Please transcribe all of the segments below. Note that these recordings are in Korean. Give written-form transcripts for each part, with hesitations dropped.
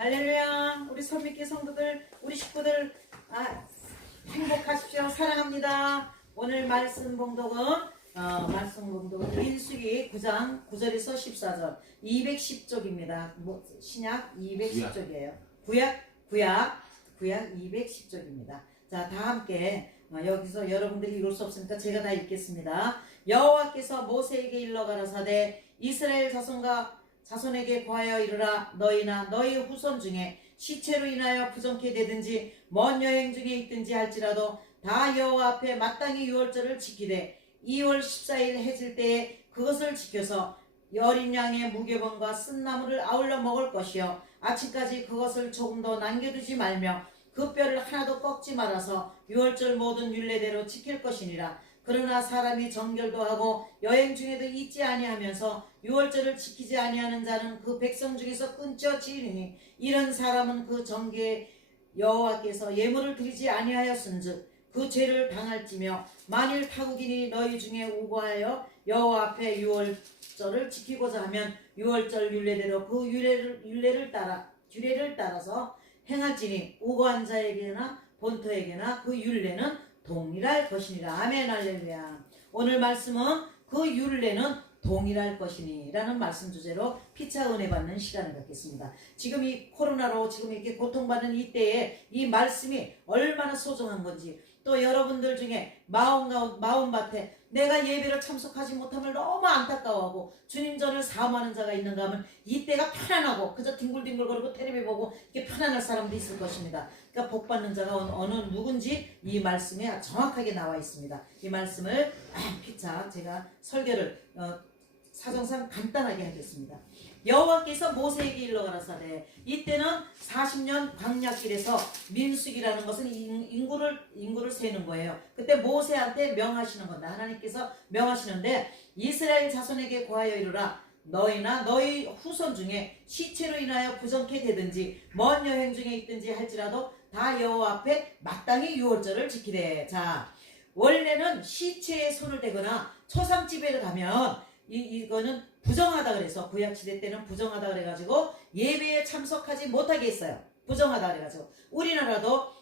할렐루야. 우리 선미기 성도들, 우리 식구들 행복하십시오. 사랑합니다. 오늘 말씀 봉독은 민수기 9장 9절에서 14절 210쪽입니다. 신약 210쪽이에요. 구약 210쪽입니다. 자, 다 함께 여기서 여러분들이 읽을 수 없으니까 제가 다 읽겠습니다. 여호와께서 모세에게 일러 가라사대 이스라엘 자손에게 고하여 이르라. 너희나 너희 후손 중에 시체로 인하여 부정케 되든지 먼 여행 중에 있든지 할지라도 다 여호와 앞에 마땅히 유월절을 지키되 2월 14일 해질 때에 그것을 지켜서 어린 양의 무교병과 쓴나물을 아울러 먹을 것이요 아침까지 그것을 조금 더 남겨두지 말며 그 뼈를 하나도 꺾지 말아서 유월절 모든 율례대로 지킬 것이니라. 그러나 사람이 정결도 하고 여행 중에도 잊지 아니하면서 유월절을 지키지 아니하는 자는 그 백성 중에서 끊겨지리니 이런 사람은 그 정계에 여호와께서 예물을 드리지 아니하였은즉 그 죄를 당할지며 만일 타국인이 너희 중에 우고하여 여호와 앞에 유월절을 지키고자 하면 유월절 율례대로 그 율례를 따라서 행할지니 우고한 자에게나 본토에게나 그 율례는 동일할 것이니라. 아멘. 할렐루야. 오늘 말씀은 그 율례는 동일할 것이니 라는 말씀 주제로 피차 은혜 받는 시간을 갖겠습니다. 지금 이 코로나로 지금 이렇게 고통받는 이때에 이 말씀이 얼마나 소중한 건지, 또 여러분들 중에 마음밭에 내가 예배를 참석하지 못함을 너무 안타까워하고 주님 전을 사모하는 자가 있는가 하면 이때가 편안하고 그저 뒹굴뒹굴거리고 텔레비 보고 이렇게 편안할 사람도 있을 것입니다. 그러니까 복받는 자가 어느 누군지 이 말씀에 정확하게 나와 있습니다. 이 말씀을 피차 제가 설교를 사정상 간단하게 하겠습니다. 여호와께서 모세에게 일러 가라사대. 이때는 40년 광야길에서 민수기라는 것은 인구를 세는 거예요. 그때 모세한테 명하시는 건데, 하나님께서 명하시는데 이스라엘 자손에게 고하여 이르라. 너희나 너희 후손 중에 시체로 인하여 부정케 되든지 먼 여행 중에 있든지 할지라도 다 여호와 앞에 마땅히 유월절을 지키래. 자, 원래는 시체에 손을 대거나 초상집에 가면 이거는 부정하다 그래서 구약시대 때는 부정하다 그래가지고 예배에 참석하지 못하게 했어요. 부정하다 그래가지고 우리나라도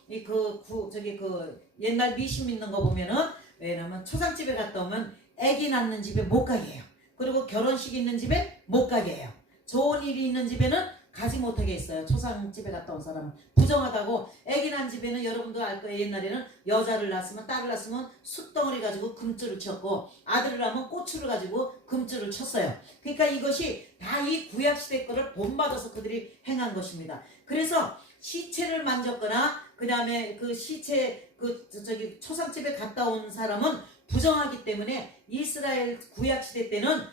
옛날 미신 믿는 거 보면은, 왜냐면 초상집에 갔다 오면 아기 낳는 집에 못 가게 해요. 그리고 결혼식 있는 집에 못 가게 해요. 좋은 일이 있는 집에는 가지 못하게 했어요. 초상집에 갔다 온 사람은 부정하다고. 아기 난 집에는 여러분도 알 거예요. 옛날에는 여자를 낳았으면, 딸을 낳았으면 숯덩어리 가지고 금줄을 쳤고 아들을 낳으면 고추를 가지고 금줄을 쳤어요. 그러니까 이것이 다 이 구약시대 거를 본받아서 그들이 행한 것입니다. 그래서 시체를 만졌거나 그 다음에 그 시체 초상집에 갔다 온 사람은 부정하기 때문에 이스라엘 구약시대 때는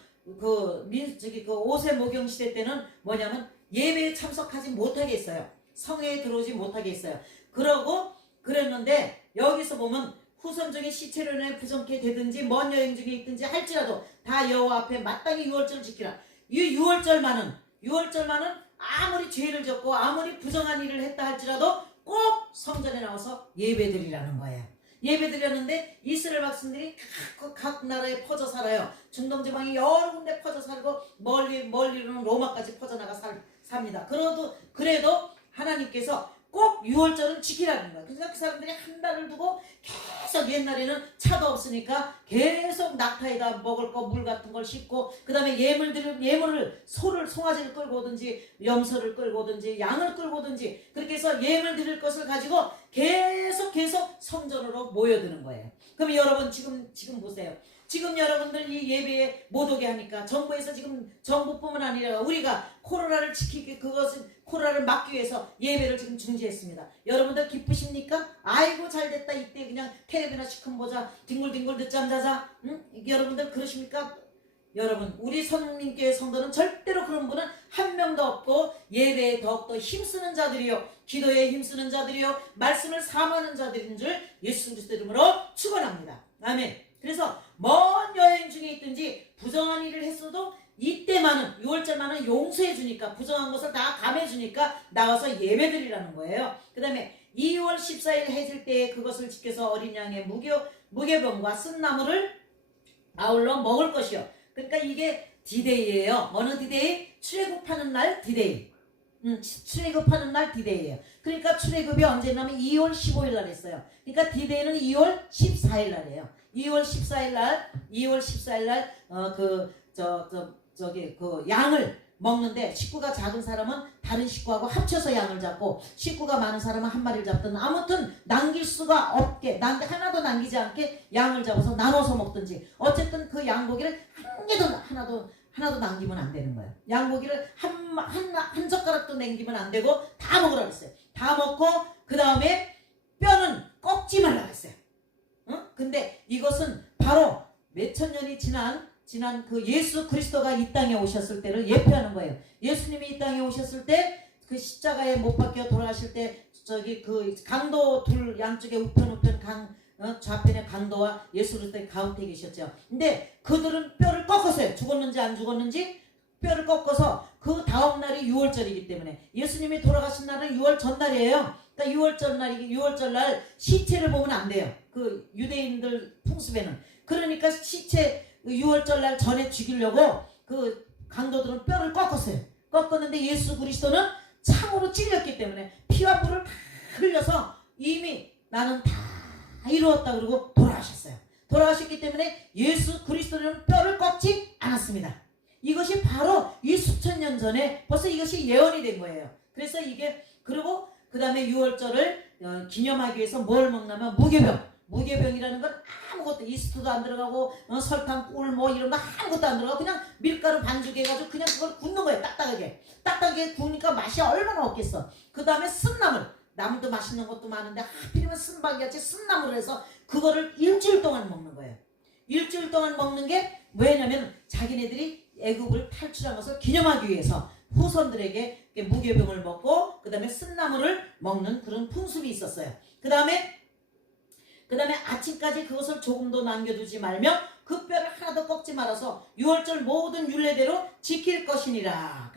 오세 모경 시대 때는 뭐냐면 예배에 참석하지 못하게 했어요. 성회에 들어오지 못하게 했어요. 그랬는데 여기서 보면 후손 중에 시체로 인해 부정케 되든지 먼 여행 중에 있든지 할지라도 다 여호와 앞에 마땅히 유월절을 지키라. 이 유월절만은 아무리 죄를 졌고 아무리 부정한 일을 했다 할지라도 꼭 성전에 나와서 예배드리라는 거예요. 예배드렸는데 이스라엘 백성들이 각 나라에 퍼져 살아요. 중동 지방이 여러 군데 퍼져 살고 멀리로는 로마까지 퍼져나가 삽니다. 그래도 하나님께서 꼭 유월절은 지키라는 거예요. 그래서 그 사람들이 한 달을 두고 계속, 옛날에는 차도 없으니까 계속 낙타에다 먹을 거 물 같은 걸 싣고 그 다음에 예물을 송아지를 끌고 오든지 염소를 끌고 오든지 양을 끌고 오든지 그렇게 해서 예물 드릴 것을 가지고 계속 성전으로 모여드는 거예요. 그럼 여러분 지금 보세요. 지금 여러분들 이 예배에 못 오게 하니까 정부에서 지금 정부뿐만 아니라 우리가 코로나를 코로나를 막기 위해서 예배를 지금 중지했습니다. 여러분들 기쁘십니까? 아이고 잘됐다. 이때 그냥 텔레비나 시큼 보자. 뒹굴뒹굴 늦잠 자자. 여러분들 그러십니까? 여러분, 우리 성님교회 성도는 절대로 그런 분은 한 명도 없고 예배에 더욱더 힘쓰는 자들이요, 기도에 힘쓰는 자들이요, 말씀을 사모하는 자들인 줄 예수 그리스도 이름으로 축원합니다. 아멘. 그래서 먼 여행 중에 있든지 부정한 일을 했어도 이때만은, 6월절만은 용서해 주니까, 부정한 것을 다 감해 주니까 나와서 예배드리라는 거예요. 그 다음에 2월 14일 해질 때에 그것을 지켜서 어린 양의 무교병과 쓴나물을 아울러 먹을 것이요. 그러니까 이게 디데이예요. 어느 디데이? 출애굽하는 날 디데이. 출애굽하는 날 디데이예요. 그러니까 출애굽이 언제냐면 2월 15일 날 했어요. 그러니까 디데이는 2월 14일 날이에요. 2월 14일 날 그 양을 먹는데 식구가 작은 사람은 다른 식구하고 합쳐서 양을 잡고 식구가 많은 사람은 한 마리를 잡든 아무튼 남길 수가 없게 하나도 남기지 않게 양을 잡아서 나눠서 먹든지 어쨌든 그 양고기를 하나도 남기면 안 되는 거예요. 양고기를 한 젓가락도 남기면 안 되고 다 먹으라고 했어요. 다 먹고 그 다음에 뼈는 꺾지 말라고 했어요. 근데 이것은 바로 몇천 년이 지난 그 예수 그리스도가 이 땅에 오셨을 때를 예표하는 거예요. 예수님이 이 땅에 오셨을 때 그 십자가에 못 박혀 돌아가실 때 저기 그 강도 둘 양쪽에 우편 좌편에 강도와 예수 그리스도의 가운데 계셨죠. 근데 그들은 뼈를 꺾었어요. 죽었는지 안 죽었는지 뼈를 꺾어서 그 다음 날이 6월절이기 때문에 예수님이 돌아가신 날은 6월 전날이에요. 그러니까 6월절 날 시체를 보면 안 돼요. 그 유대인들 풍습에는. 그러니까 시체 6월절 날 전에 죽이려고 그 강도들은 뼈를 꺾었어요. 꺾었는데 예수 그리스도는 창으로 찔렸기 때문에 피와 불을 다 흘려서 이미 나는 다 이루었다 그러고 돌아가셨어요. 돌아가셨기 때문에 예수 그리스도는 뼈를 꺾지 않았습니다. 이것이 바로 이 수천 년 전에 벌써 이것이 예언이 된 거예요. 그래서 이게 그리고 그 다음에 6월절을 기념하기 위해서 뭘 먹냐면 무교병이라는 건 아무것도 이스트도 안 들어가고 설탕, 꿀 뭐 이런 거 아무것도 안 들어가고 그냥 밀가루 반죽 해가지고 그냥 그걸 굽는 거예요. 딱딱하게 구우니까 맛이 얼마나 없겠어. 그 다음에 쓴나물, 나물도 맛있는 것도 많은데 하필이면 쓴박이같이 쓴나물을 해서 그거를 일주일 동안 먹는 거예요. 일주일 동안 먹는 게 왜냐면 자기네들이 애굽을 탈출한 것을 기념하기 위해서 후손들에게 무교병을 먹고 그 다음에 쓴나물을 먹는 그런 풍습이 있었어요. 그 다음에 아침까지 그것을 조금도 남겨두지 말며 그 뼈를 하나도 꺾지 말아서 6월절 모든 율례대로 지킬 것이니라.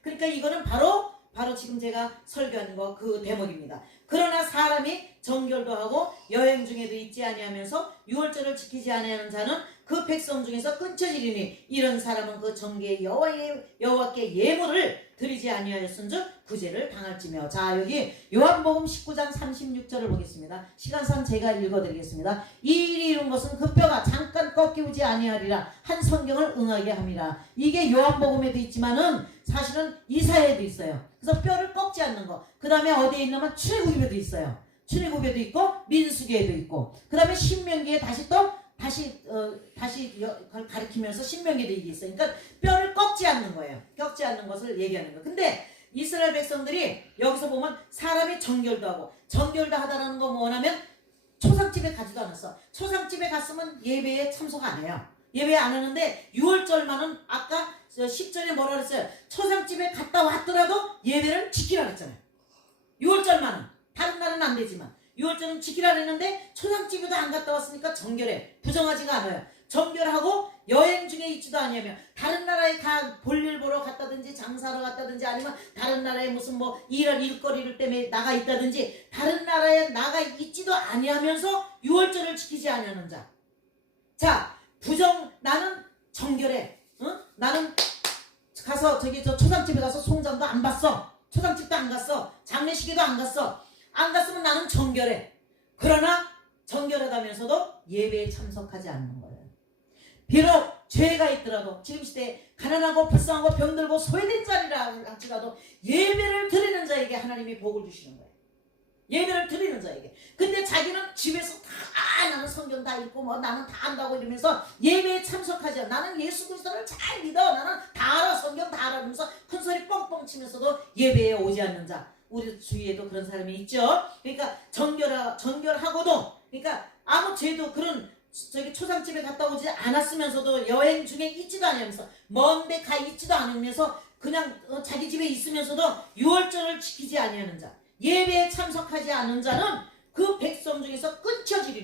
그러니까 이거는 바로 지금 제가 설교하는 거 그 대목입니다. 그러나 사람이 정결도 하고 여행 중에도 있지 아니하면서 6월절을 지키지 아니하는 자는 그 백성 중에서 끊쳐지리니 이런 사람은 그 정계의 여호와께 예물을 드리지 아니하였은즉 구제를 당할지며. 자, 여기 요한복음 19장 36절을 보겠습니다. 시간상 제가 읽어드리겠습니다. 이 일이 이룬 것은 그 뼈가 잠깐 꺾이지 아니하리라 한 성경을 응하게 함이라. 이게 요한복음에도 있지만은 사실은 이사야에도 있어요. 그래서 뼈를 꺾지 않는 거. 그 다음에 어디에 있냐면 출애굽에도 있어요. 출애굽에도 있고 민수기에도 있고 그 다음에 신명기에 다시 가리키면서 신명기도 이게 있어요. 그러니까 뼈를 꺾지 않는 거예요. 꺾지 않는 것을 얘기하는 거예요. 근데 이스라엘 백성들이 여기서 보면 사람이 정결도 하고 정결도 하다라는 거 뭐냐면 초상집에 가지도 않았어. 초상집에 갔으면 예배에 참석 안 해요. 예배 안 하는데 6월절만은 아까 10절에 뭐라 그랬어요? 초상집에 갔다 왔더라도 예배를 지키라 그랬잖아요. 6월절만은. 다른 날은 안 되지만 6월절은 지키라 그랬는데 초상집에도 안 갔다 왔으니까 정결해. 부정하지가 않아요. 정결하고 여행 중에 있지도 아니하며 다른 나라에 볼일 보러 갔다든지 장사로 갔다든지 아니면 다른 나라에 무슨 뭐 일거리를 때문에 나가 있다든지 다른 나라에 나가 있지도 아니하면서 6월절을 지키지 아니하는 자. 자, 나는 정결해. 응? 나는 가서 저 초상집에 가서 송장도 안 봤어. 초상집도 안 갔어. 장례식에도 안 갔어. 안 갔으면 나는 정결해. 그러나 정결하다면서도 예배에 참석하지 않는 거예요. 비록 죄가 있더라도 지금 시대에 가난하고 불쌍하고 병들고 소외된 자리라 할지라도 예배를 드리는 자에게 하나님이 복을 주시는 거예요. 예배를 드리는 자에게. 근데 자기는 집에서 나는 성경 다 읽고 뭐 나는 다 안다고 이러면서 예배에 참석하지 않아. 나는 예수 그리스도를 잘 믿어. 나는 다 알아. 성경 다 알아. 이러면서 큰소리 뻥뻥 치면서도 예배에 오지 않는 자. 우리 주위에도 그런 사람이 있죠. 그러니까 정결하고도 그러니까 아무 죄도 그런 초상집에 갔다 오지 않았으면서도 여행 중에 있지도 않으면서 먼데 가 있지도 않으면서 그냥 자기 집에 있으면서도 6월절을 지키지 아니하는 자, 예배에 참석하지 않은 자는 그 백성 중에서 끊겨지리니